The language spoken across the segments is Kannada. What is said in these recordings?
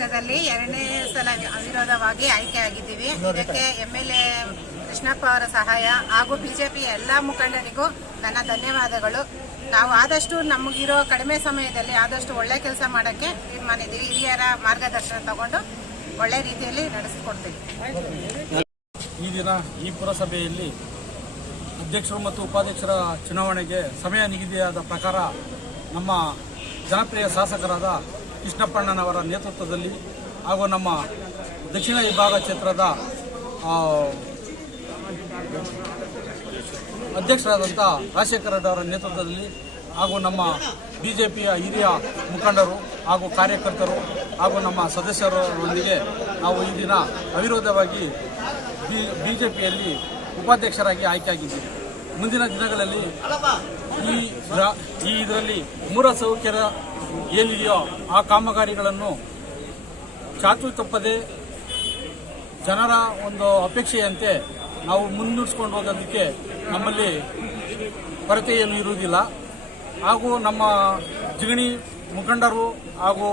ಕ್ಷೇತ್ರದಲ್ಲಿ ಎರಡನೇ ಸಲ ಅವಿರೋಧವಾಗಿ ಆಯ್ಕೆಯಾಗಿದ್ದೀವಿ. ಇದಕ್ಕೆ ಎಂ ಎಲ್ ಎ ಕೃಷ್ಣಪ್ಪ ಅವರ ಸಹಾಯ ಹಾಗೂ ಬಿಜೆಪಿ ಎಲ್ಲ ಮುಖಂಡರಿಗೂ ನನ್ನ ಧನ್ಯವಾದಗಳು. ನಾವು ಆದಷ್ಟು ನಮಗಿರೋ ಕಡಿಮೆ ಸಮಯದಲ್ಲಿ ಆದಷ್ಟು ಒಳ್ಳೆ ಕೆಲಸ ಮಾಡೋಕ್ಕೆ ತೀರ್ಮಾನಿದ್ದೀವಿ. ಹಿರಿಯರ ಮಾರ್ಗದರ್ಶನ ತಗೊಂಡು ಒಳ್ಳೆ ರೀತಿಯಲ್ಲಿ ನಡೆಸಿಕೊಡ್ತೀವಿ. ಈ ದಿನ ಈ ಪುರಸಭೆಯಲ್ಲಿ ಅಧ್ಯಕ್ಷರು ಮತ್ತು ಉಪಾಧ್ಯಕ್ಷರ ಚುನಾವಣೆಗೆ ಸಮಯ ನಿಗದಿಯಾದ ಪ್ರಕಾರ ನಮ್ಮ ಜನಪ್ರಿಯ ಶಾಸಕರಾದ ಕೃಷ್ಣಪ್ಪಣ್ಣನವರ ನೇತೃತ್ವದಲ್ಲಿ ಹಾಗೂ ನಮ್ಮ ದಕ್ಷಿಣ ವಿಭಾಗ ಕ್ಷೇತ್ರದ ಅಧ್ಯಕ್ಷರಾದಂಥ ರಾಜಶೇಖರ ಅವರ ನೇತೃತ್ವದಲ್ಲಿ ಹಾಗೂ ನಮ್ಮ ಬಿಜೆಪಿಯ ಹಿರಿಯ ಮುಖಂಡರು ಹಾಗೂ ಕಾರ್ಯಕರ್ತರು ಹಾಗೂ ನಮ್ಮ ಸದಸ್ಯರೊಂದಿಗೆ ನಾವು ಈ ದಿನ ಅವಿರೋಧವಾಗಿ ಬಿಜೆಪಿಯಲ್ಲಿ ಉಪಾಧ್ಯಕ್ಷರಾಗಿ ಆಯ್ಕೆಯಾಗಿದ್ದೀವಿ. ಮುಂದಿನ ದಿನಗಳಲ್ಲಿ ಈ ಈ ಇದರಲ್ಲಿ ಮೂಲ ಸೌಕರ್ಯ ಏನಿದೆಯೋ ಆ ಕಾಮಗಾರಿಗಳನ್ನು ಚಾಚು ತಪ್ಪದೆ ಜನರ ಒಂದು ಅಪೇಕ್ಷೆಯಂತೆ ನಾವು ಮುನ್ನಡೆಸ್ಕೊಂಡು ಹೋಗೋದಕ್ಕೆ ನಮ್ಮಲ್ಲಿ ಕೊರತೆ ಏನು ಇರುವುದಿಲ್ಲ. ಹಾಗೂ ನಮ್ಮ ಜಿಗಣಿ ಮುಖಂಡರು ಹಾಗೂ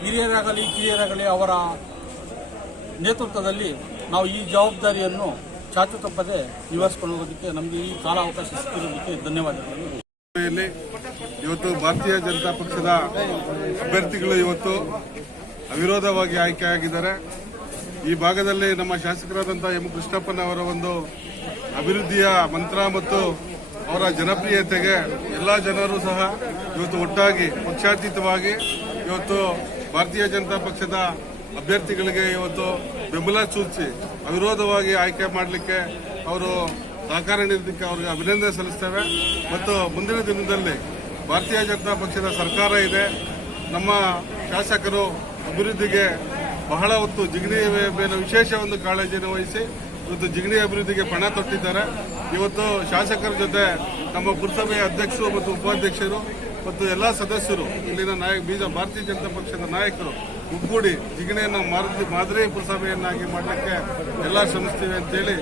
ಹಿರಿಯರಾಗಲಿ ಕಿರಿಯರಾಗಲಿ ಅವರ ನೇತೃತ್ವದಲ್ಲಿ ನಾವು ಈ ಜವಾಬ್ದಾರಿಯನ್ನು ಚಾಚು ತಪ್ಪದೆ ನಿವಾರಿಸಿಕೊಂಡು ನಮಗೆ ಈ ಕಾಲಾವಕಾಶ ಸಿಕ್ಕಿರೋದಕ್ಕೆ ಧನ್ಯವಾದಗಳು. ಇವತ್ತು ಭಾರತೀಯ ಜನತಾ ಪಕ್ಷದ ಅಭ್ಯರ್ಥಿಗಳು ಇವತ್ತು ಅವಿರೋಧವಾಗಿ ಆಯ್ಕೆಯಾಗಿದ್ದಾರೆ ಈ ಭಾಗದಲ್ಲಿ ನಮ್ಮ ಶಾಸಕರಾದಂಥ ಎಂ. ಕೃಷ್ಣಪ್ಪನವರ ಒಂದು ಅಭಿವೃದ್ಧಿಯ ಮಂತ್ರ ಮತ್ತು ಅವರ ಜನಪ್ರಿಯತೆಗೆ ಎಲ್ಲ ಜನರು ಸಹ ಇವತ್ತು ಒಟ್ಟಾಗಿ, ಪಕ್ಷಾತೀತವಾಗಿ ಇವತ್ತು ಭಾರತೀಯ ಜನತಾ ಪಕ್ಷದ ಅಭ್ಯರ್ಥಿಗಳಿಗೆ ಇವತ್ತು ಬೆಂಬಲ ಸೂಚಿಸಿ ಅವಿರೋಧವಾಗಿ ಆಯ್ಕೆ ಮಾಡಲಿಕ್ಕೆ ಅವರು ಸಹಕಾರ ನೀಡಿದ್ದಕ್ಕೆ ಅವರಿಗೆ ಅಭಿನಂದನೆ ಸಲ್ಲಿಸ್ತೇವೆ. ಮತ್ತು ಮುಂದಿನ ದಿನದಲ್ಲಿ ಭಾರತೀಯ ಜನತಾ ಪಕ್ಷದ ಸರ್ಕಾರ ಇದೆ. ನಮ್ಮ ಶಾಸಕರು ಅಭಿವೃದ್ಧಿಗೆ ಬಹಳ ಹೊತ್ತು ಜಿಗಣಿ ಮೇಲೆ ವಿಶೇಷ ಒಂದು ಕಾಳಜಿಯನ್ನು ವಹಿಸಿ ಇವತ್ತು ಜಿಗಣಿ ಅಭಿವೃದ್ಧಿಗೆ ಪಣ ತೊಟ್ಟಿದ್ದಾರೆ. ಇವತ್ತು ಶಾಸಕರ ಜೊತೆ ನಮ್ಮ ಪುರಸಭೆಯ ಅಧ್ಯಕ್ಷರು ಮತ್ತು ಉಪಾಧ್ಯಕ್ಷರು ಮತ್ತು ಎಲ್ಲ ಸದಸ್ಯರು, ಇಲ್ಲಿನ ನಾಯಕ ಬೀಜ ಭಾರತೀಯ ಜನತಾ ಪಕ್ಷದ ನಾಯಕರು ಒಗ್ಗೂಡಿ ಜಿಗಣೆಯನ್ನು ಮಾದರಿ ಮಾದರಿ ಪುರಸಭೆಯನ್ನಾಗಿ ಮಾಡಲಿಕ್ಕೆ ಎಲ್ಲ ಶ್ರಮಿಸ್ತೀವಿ ಅಂತೇಳಿ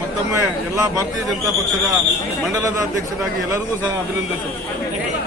ಮತ್ತೊಮ್ಮೆ ಎಲ್ಲ ಭಾರತೀಯ ಜನತಾ ಪಕ್ಷದ ಮಂಡಲದ ಅಧ್ಯಕ್ಷರಾಗಿ ಎಲ್ಲರಿಗೂ ಸಹ ಅಭಿನಂದಿಸುತ್ತೇವೆ